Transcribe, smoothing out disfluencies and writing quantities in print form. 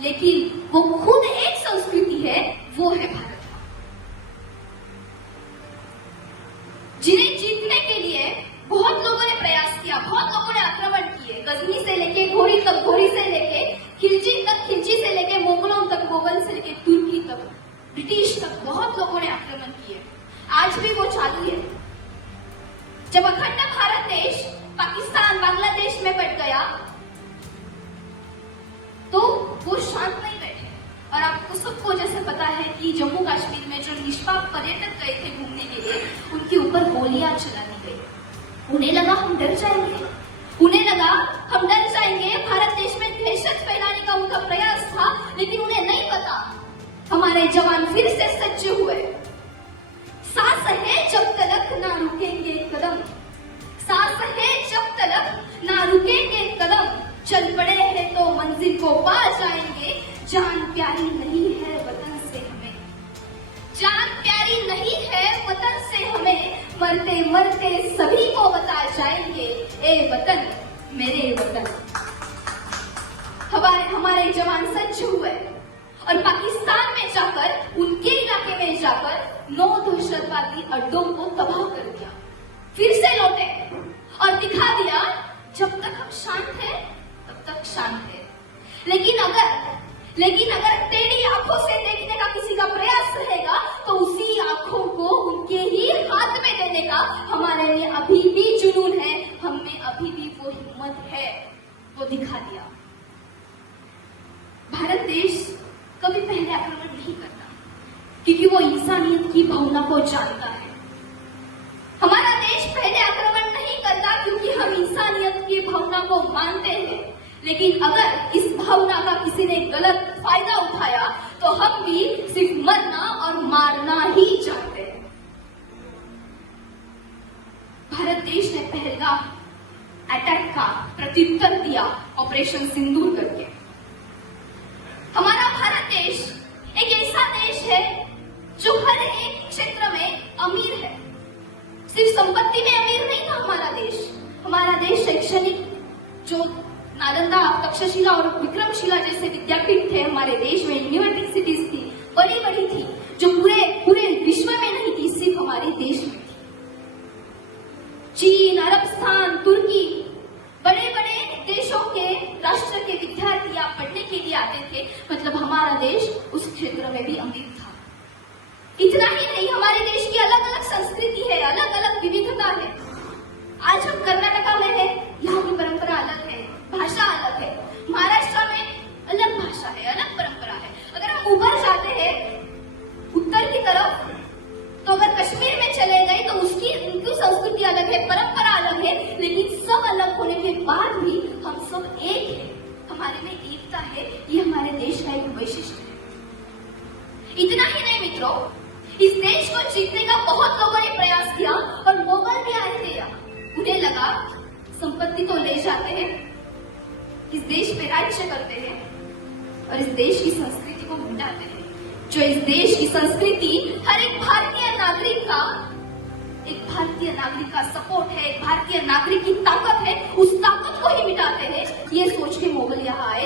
लेकिन वो खुद एक संस्कृति है, वो है भारत। जिन्हें जीतने के लिए बहुत लोगों ने प्रयास किया, बहुत लोगों ने आक्रमण किए, गजनी से लेके घोरी तक, घोरी से लेके खिलजी तक, खिलजी से लेके मोगलों तक, मोगल से लेके तुर्की तक, ब्रिटिश तक, बहुत लोगों ने आक्रमण किए। आज भी वो चालू है। जब अखंड भारत देश पाकिस्तान, बांग्लादेश में बट गया तो वो शांत नहीं बैठे। और आपको सबको जैसे पता है कि जम्मू कश्मीर में जो निष्पाप पर्यटक गए थे घूमने के लिए, उनके ऊपर गोलियां चला दी गई। उन्हें लगा हम डर जाएंगे, उन्हें लगा हम डर जाएंगे। भारत देश में दहशत फैलाने का उनका प्रयास था, लेकिन उन्हें नहीं पता हमारे जवान फिर से सज्ज हुए। सांस है जब तक ना रुकेंगे कदम, सांस है जब तक ना रुकेंगे कदम, चल पड़े हैं तो मंजिल को पा जाएंगे। जान प्यारी नहीं है वतन से हमें, जान प्यारी नहीं है वतन से हमें, मरते मरते सभी को बता जाएंगे, ए वतन मेरे वतन। हमारे जवान सज्ज हुए और पाकिस्तान में जाकर, उनके इलाके में जाकर 9 दहशतवादी अड्डों को तबाह कर दिया। फिर से लौटे और दिखा दिया जब तक हम शांत हैं तब तक शांत है। लेकिन अगर टेढ़ी आंखों से देखने का किसी का प्रयास रहेगा तो उसी आंखों को उनके ही हाथ में देने का हमारे लिए अभी भी जुनून है, हमें अभी भी वो हिम्मत है, वो दिखा दिया। भारत देश कभी पहले आक्रमण नहीं करता क्योंकि वो इंसानियत की भावना को जानता है। हमारा देश पहले आक्रमण नहीं करता क्योंकि हम इंसानियत की भावना को मानते हैं, लेकिन अगर इस भावना का किसी ने गलत फायदा उठाया तो हम भी सिर्फ मरना और मारना ही जानते हैं। भारत देश ने पहला अटैक का प्रत्युत्तर दिया ऑपरेशन सिंदूर करके। हमारा भारत देश एक ऐसा देश है जो हर एक क्षेत्र में अमीर है। सिर्फ संपत्ति में अमीर नहीं था हमारा देश। हमारा देश शैक्षणिक, जो नालंदा, तक्षशिला और विक्रमशिला जैसे विद्यापीठ थे हमारे देश में, यूनिवर्सिटीज थी, बड़ी बड़ी थी, जो पूरे विश्व में नहीं थी, सिर्फ हमारे देश में थी। चीन, अरबस्तान, तुर्की, बड़े बड़े देशों के राष्ट्र के विद्यार्थी यहाँ पढ़ने के लिए आते थे। मतलब हमारा देश उस क्षेत्र में भी अमीर था। इतना ही नहीं, हमारे देश की अलग अलग संस्कृति है, अलग अलग विविधता है। आज हम कर्नाटका में है, यहाँ की परंपरा अलग है, भाषा अलग है। महाराष्ट्र में अलग भाषा है, अलग परंपरा है। अगर हम उभर जाते हैं उत्तर की तरफ, तो अगर कश्मीर में चले गए तो उनकी संस्कृति अलग है, परंपरा अलग है, लेकिन सब अलग होने के बाद भी हम सब एक है। हमारे में एकता है, ये हमारे देश का एक वैशिष्ट्य है। इतना ही नहीं मित्रों, इस देश को जीतने का बहुत लोगों ने प्रयास किया और मोगल भी आए थे यहाँ। उन्हें लगा संपत्ति तो ले जाते हैं, इस देश पे राज्य करते हैं और इस देश की संस्कृति को मिटाते हैं। जो इस देश की संस्कृति हर एक भारतीय नागरिक का सपोर्ट है, एक भारतीय नागरिक की ताकत है, उस ताकत को ही मिटाते हैं। ये सोच के मोगल यहाँ आए